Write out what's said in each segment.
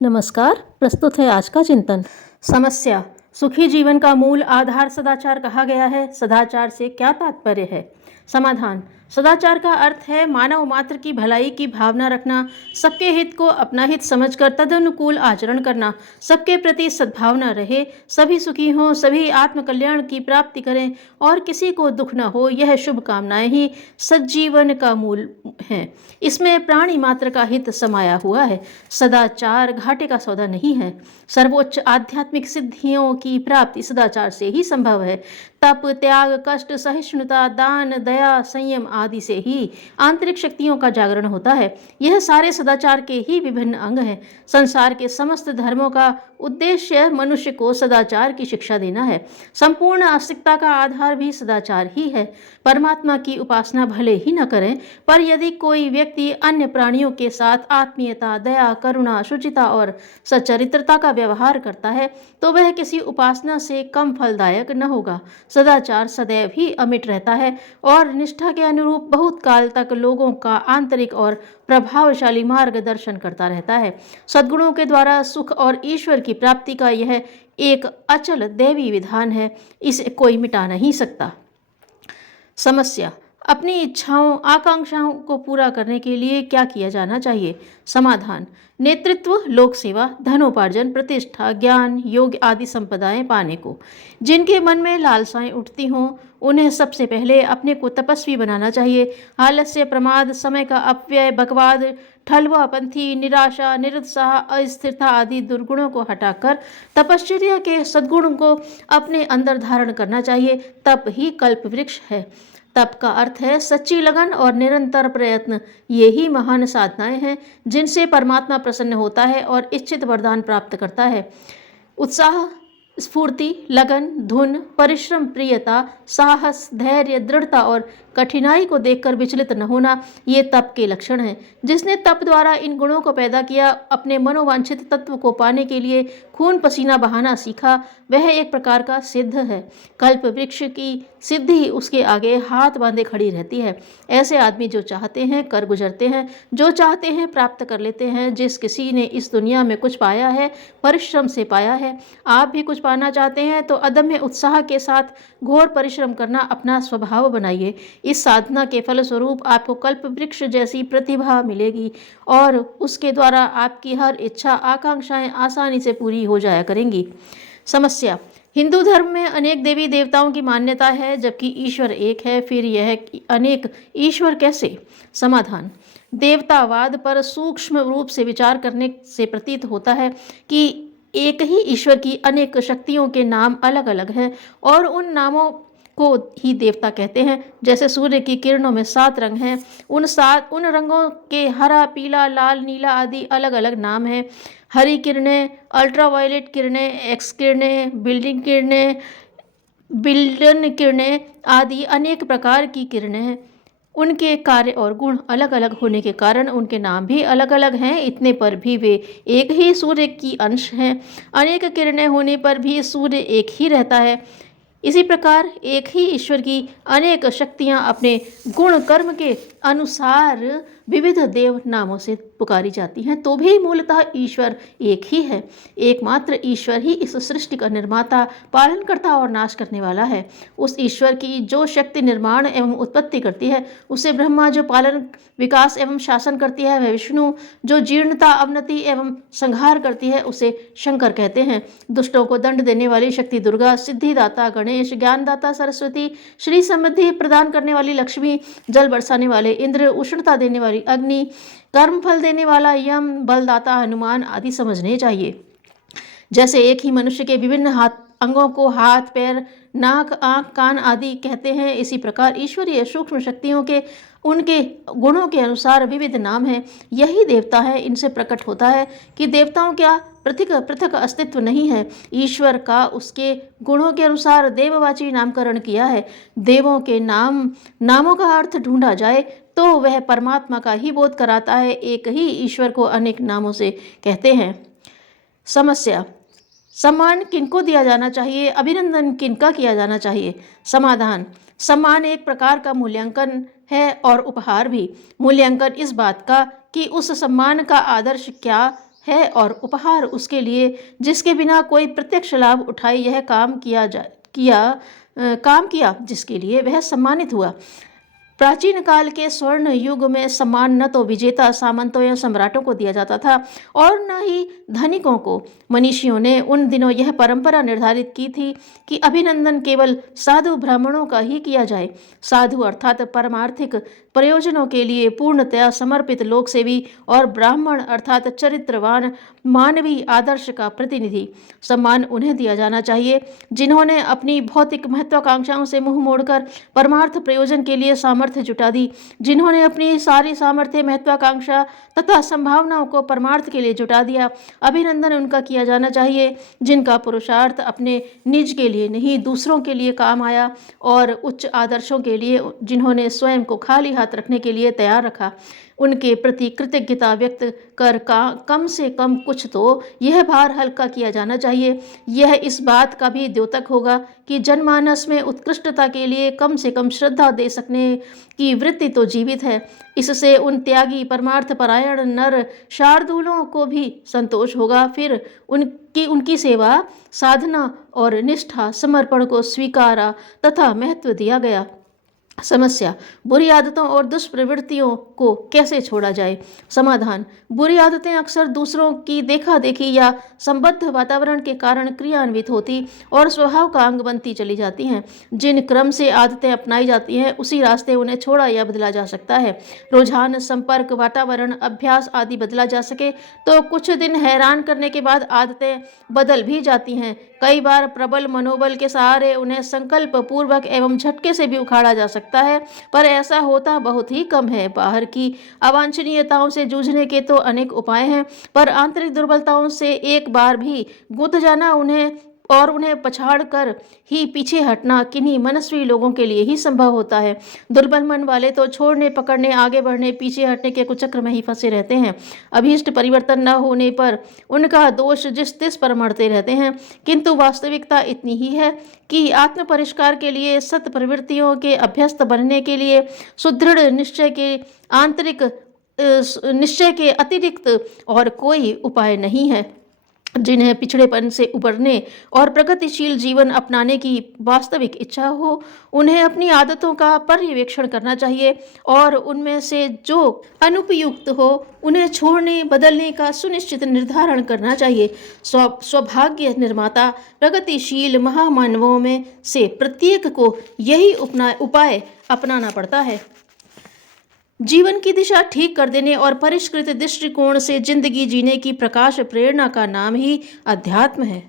नमस्कार। प्रस्तुत है आज का चिंतन। समस्या। सुखी जीवन का मूल आधार सदाचार कहा गया है। सदाचार से क्या तात्पर्य है? समाधान। सदाचार का अर्थ है मानव मात्र की भलाई की भावना रखना, सबके हित को अपना हित समझकर तदनुकूल आचरण करना, सबके प्रति सद्भावना रहे, सभी सुखी हों, सभी आत्मकल्याण की प्राप्ति करें और किसी को दुख न हो, यह शुभ कामनाएं ही सज्जीवन का मूल है। इसमें प्राणी मात्र का हित समाया हुआ है। सदाचार घाटे का सौदा नहीं है। सर्वोच्च आध्यात्मिक सिद्धियों की प्राप्ति सदाचार से ही संभव है। तप, त्याग, कष्ट, सहिष्णुता, दान, दया, संयम आदि से ही आंतरिक शक्तियों का जागरण होता है। यह सारे सदाचार के ही विभिन्न अंग हैं। संसार के समस्त धर्मों का उद्देश्य मनुष्य को सदाचार की शिक्षा देना है। संपूर्ण आस्तिकता का आधार भी सदाचार ही है। परमात्मा की उपासना भले ही न करें, पर यदि कोई व्यक्ति अन्य प्राणियों के साथ आत्मीयता, दया, करुणा, शुचिता और सच्चरित्रता का व्यवहार करता है तो वह किसी उपासना से कम फलदायक न होगा। सदाचार सदैव ही अमिट रहता है और निष्ठा के अनुरूप बहुत काल तक लोगों का आंतरिक और प्रभावशाली मार्गदर्शन करता रहता है। सद्गुणों के द्वारा सुख और ईश्वर की प्राप्ति का यह एक अचल दैवी विधान है। इसे कोई मिटा नहीं सकता। समस्या। अपनी इच्छाओं, आकांक्षाओं को पूरा करने के लिए क्या किया जाना चाहिए? समाधान। नेतृत्व, लोक सेवा, धनोपार्जन, प्रतिष्ठा, ज्ञान, योग आदि संपदाएं पाने को। जिनके मन में लालसाएं उठती हों उन्हें सबसे पहले अपने को तपस्वी बनाना चाहिए। आलस्य, प्रमाद, समय का अपव्यय, बकवाद, ठलवापंथी, निराशा, निरुत्साह, अस्थिरता आदि दुर्गुणों को हटाकर तपश्चर्या के सद्गुण को अपने अंदर धारण करना चाहिए। तप ही कल्प वृक्ष है। तप का अर्थ है सच्ची लगन और निरंतर प्रयत्न। ये ही महान साधनाएं हैं जिनसे परमात्मा प्रसन्न होता है और इच्छित वरदान प्राप्त करता है। उत्साह, स्फूर्ति, लगन, धुन, परिश्रम, प्रियता, साहस, धैर्य, दृढ़ता और कठिनाई को देखकर विचलित न होना, ये तप के लक्षण हैं। जिसने तप द्वारा इन गुणों को पैदा किया, अपने मनोवांछित तत्व को पाने के लिए खून पसीना बहाना सीखा, वह एक प्रकार का सिद्ध है। कल्प वृक्ष की सिद्धि उसके आगे हाथ बांधे खड़ी रहती है। ऐसे आदमी जो चाहते हैं कर गुजरते हैं, जो चाहते हैं प्राप्त कर लेते हैं। जिस किसी ने इस दुनिया में कुछ पाया है, परिश्रम से पाया है। आप भी कुछ पाना चाहते हैं तो अदम्य उत्साह के साथ घोर परिश्रम करना अपना स्वभाव बनाइए। इस साधना के फलस्वरूप आपको कल्प वृक्ष जैसी प्रतिभा मिलेगी और उसके द्वारा आपकी हर इच्छा, आकांक्षाएं आसानी से पूरी हो जाया करेंगी। समस्या। हिंदू धर्म में अनेक देवी देवताओं की मान्यता है जबकि ईश्वर एक है। फिर यह अनेक ईश्वर कैसे? समाधान। देवतावाद पर सूक्ष्म रूप से विचार करने से प्रतीत होता है कि एक ही ईश्वर की अनेक शक्तियों के नाम अलग अलग हैं और उन नामों को ही देवता कहते हैं। जैसे सूर्य की किरणों में 7 रंग हैं, उन रंगों के हरा, पीला, लाल, नीला आदि अलग अलग नाम हैं। हरी किरणें, अल्ट्रावायलेट किरणें, एक्स किरणें, बिल्डन किरणें आदि अनेक प्रकार की किरणें हैं। उनके कार्य और गुण अलग अलग होने के कारण उनके नाम भी अलग अलग हैं। इतने पर भी वे एक ही सूर्य की अंश हैं। अनेक किरणें होने पर भी सूर्य एक ही रहता है। इसी प्रकार एक ही ईश्वर की अनेक शक्तियां अपने गुण कर्म के अनुसार विविध देव नामों से पुकारी जाती हैं, तो भी मूलतः ईश्वर एक ही है। एकमात्र ईश्वर ही इस सृष्टि का निर्माता, पालनकर्ता और नाश करने वाला है। उस ईश्वर की जो शक्ति निर्माण एवं उत्पत्ति करती है उसे ब्रह्मा, जो पालन, विकास एवं शासन करती है वह विष्णु, जो जीर्णता, अवनति एवं संहार करती है उसे शंकर कहते हैं। दुष्टों को दंड देने वाली शक्ति दुर्गा, सिद्धिदाता गणेश, ज्ञानदाता सरस्वती, श्री समृद्धि प्रदान करने वाली लक्ष्मी, जल बरसाने वाले इंद्र, उष्णता देने वाली अग्नि, कर्म फल देने वाला यम, बलदाता हनुमान आदि समझने चाहिए। जैसे एक ही मनुष्य के विभिन्न अंगों को हाथ, पैर, नाक, आँख, कान आदि कहते हैं, इसी प्रकार ईश्वरीय सूक्ष्म शक्तियों के उनके गुणों के अनुसार विविध नाम हैं। यही देवता है। इनसे प्रकट होता है कि देवताओं क्या पृथक पृथक अस्तित्व नहीं है। ईश्वर का उसके गुणों के अनुसार देववाची नामकरण किया है। देवों के नामों का अर्थ ढूंढा जाए तो वह परमात्मा का ही बोध कराता है। एक ही ईश्वर को अनेक नामों से कहते हैं। समस्या। सम्मान किनको दिया जाना चाहिए? अभिनंदन किनका किया जाना चाहिए? समाधान। सम्मान एक प्रकार का मूल्यांकन है और उपहार भी। मूल्यांकन इस बात का कि उस सम्मान का आदर्श क्या है और उपहार उसके लिए जिसके बिना कोई प्रत्यक्ष लाभ उठाए यह काम किया जिसके लिए वह सम्मानित हुआ। प्राचीन काल के स्वर्ण युग में सम्मान न तो विजेता सामंतों या सम्राटों को दिया जाता था और न ही धनिकों को। मनीषियों ने उन दिनों यह परंपरा निर्धारित की थी कि अभिनंदन केवल साधु ब्राह्मणों का ही किया जाए। साधु अर्थात परमार्थिक प्रयोजनों के लिए पूर्णतया समर्पित लोकसेवी और ब्राह्मण अर्थात चरित्रवान मानवीय आदर्श का प्रतिनिधि। सम्मान उन्हें दिया जाना चाहिए जिन्होंने अपनी भौतिक महत्वाकांक्षाओं से मुंह मोड़कर परमार्थ प्रयोजन के लिए सामर्थ्य जुटा दी, जिन्होंने अपनी सारी सामर्थ्य महत्वाकांक्षा तथा संभावनाओं को परमार्थ के लिए जुटा दिया। अभिनंदन उनका किया जाना चाहिए जिनका पुरुषार्थ अपने निज के लिए नहीं दूसरों के लिए काम आया और उच्च आदर्शों के लिए जिन्होंने स्वयं को खाली हाथ रखने के लिए तैयार रखा। उनके प्रति कृतज्ञता व्यक्त कर कम से कम कुछ तो यह भार हल्का किया जाना चाहिए। यह इस बात का भी द्योतक होगा कि जनमानस में उत्कृष्टता के लिए कम से कम श्रद्धा दे सकने की वृत्ति तो जीवित है। इससे उन त्यागी परमार्थ परायण नर शार्दूलों को भी संतोष होगा। फिर उनकी सेवा साधना और निष्ठा समर्पण को स्वीकारा तथा महत्व दिया गया। समस्या, बुरी आदतों और दुष्प्रवृत्तियों को कैसे छोड़ा जाए। समाधान, बुरी आदतें अक्सर दूसरों की देखा देखी या संबद्ध वातावरण के कारण क्रियान्वित होती और स्वभाव का अंग बनती चली जाती हैं। जिन क्रम से आदतें अपनाई जाती हैं उसी रास्ते उन्हें छोड़ा या बदला जा सकता है। रुझान, संपर्क, वातावरण, अभ्यास आदि बदला जा सके तो कुछ दिन हैरान करने के बाद आदतें बदल भी जाती हैं। कई बार प्रबल मनोबल के सहारे उन्हें संकल्प पूर्वक एवं झटके से भी उखाड़ा जा सकता है, पर ऐसा होता बहुत ही कम है। बाहर की अवांछनीयताओं से जूझने के तो अनेक उपाय हैं, पर आंतरिक दुर्बलताओं से एक बार भी गुंथ जाना उन्हें पछाड़ कर ही पीछे हटना किन्हीं मनस्वी लोगों के लिए ही संभव होता है। दुर्बल मन वाले तो छोड़ने पकड़ने आगे बढ़ने पीछे हटने के कुचक्र में ही फंसे रहते हैं। अभीष्ट परिवर्तन न होने पर उनका दोष जिस तिस पर मढ़ते रहते हैं, किंतु वास्तविकता इतनी ही है कि आत्म परिष्कार के लिए सत प्रवृत्तियों के अभ्यस्त बनने के लिए सुदृढ़ निश्चय के अतिरिक्त और कोई उपाय नहीं है। जिन्हें पिछड़ेपन से उबरने और प्रगतिशील जीवन अपनाने की वास्तविक इच्छा हो उन्हें अपनी आदतों का पर्यवेक्षण करना चाहिए और उनमें से जो अनुपयुक्त हो उन्हें छोड़ने बदलने का सुनिश्चित निर्धारण करना चाहिए। सौभाग्य निर्माता प्रगतिशील महामानवों में से प्रत्येक को यही उपाय अपनाना पड़ता है। जीवन की दिशा ठीक कर देने और परिष्कृत दृष्टिकोण से जिंदगी जीने की प्रकाश प्रेरणा का नाम ही अध्यात्म है।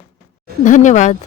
धन्यवाद।